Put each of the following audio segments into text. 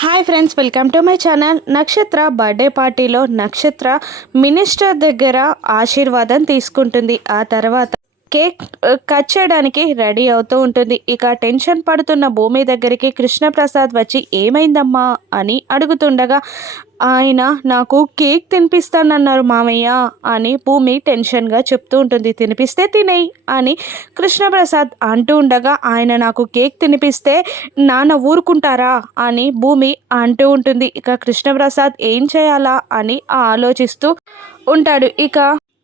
Hi friends welcome to my channel. Nakshatra birthday పార్టీలో Nakshatra minister దగ్గర ఆశీర్వాదం తీసుకుంటుంది. ఆ తర్వాత కేక్ కట్ చేయడానికి రెడీ అవుతూ ఉంటుంది. ఇక టెన్షన్ పడుతున్న భూమి దగ్గరికి కృష్ణప్రసాద్ వచ్చి ఏమైందమ్మా? అని అడుగుతుండగా ఆయన నాకు కేక్ తినిపిస్తానన్నారు మామయ్య అని భూమి టెన్షన్గా చెప్తూ ఉంటుంది. తినిపిస్తే తినేయి అని కృష్ణప్రసాద్ అంటూ ఉండగా ఆయన నాకు కేక్ తినిపిస్తే నాన్న ఊరుకుంటారా? అని భూమి అంటూ ఉంటుంది. ఇక కృష్ణప్రసాద్ ఏం చేయాలా అని ఆలోచిస్తూ ఉంటాడు. ఇక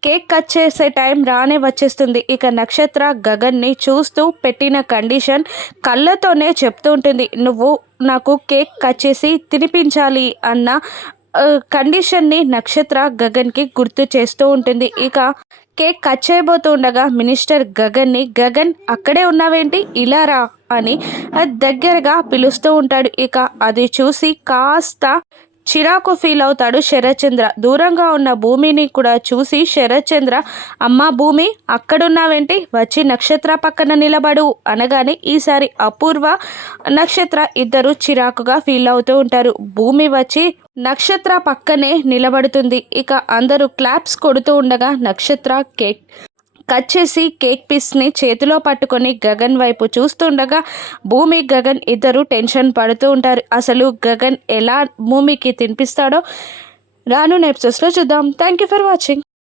కేక్ కట్ చేసే టైం రానే వచ్చేస్తుంది. ఇక నక్షత్ర గగన్ని చూస్తూ పెట్టిన కండిషన్ కళ్ళతోనే చెప్తూ ఉంటుంది నువ్వు నాకు కేక్ కట్ చేసి తినిపించాలి అన్న కండిషన్ని నక్షత్ర గగన్కి గుర్తు చేస్తూ ఉంటుంది. ఇక కేక్ కట్ చేయబోతూ ఉండగా మినిస్టర్ గగన్ని గగన్ అక్కడే ఉన్నావేంటి? ఇలా రా అని దగ్గరగా పిలుస్తూ ఉంటాడు. ఇక అది చూసి కాస్త చిరాకు ఫీల్ అవుతాడు శరత్చంద్ర. దూరంగా ఉన్న భూమిని కూడా చూసి శరత్చంద్ర అమ్మా భూమి అక్కడున్నావేంటి? వచ్చి నక్షత్ర పక్కన నిలబడు అనగానే ఈసారి అపూర్వ నక్షత్ర ఇద్దరు చిరాకుగా ఫీల్ అవుతూ ఉంటారు. భూమి వచ్చి నక్షత్ర పక్కనే నిలబడుతుంది. ఇక అందరూ క్లాప్స్ కొడుతూ ఉండగా నక్షత్ర కేక్ కట్ చేసి కేక్ పీస్ని చేతిలో పట్టుకొని గగన్ వైపు చూస్తుండగా భూమి గగన్ ఇద్దరు టెన్షన్ పడుతూ ఉంటారు. అసలు గగన్ ఎలా భూమికి తినిపిస్తాడో రాను ఎపిసోడ్స్లో చూద్దాం. Thank you for watching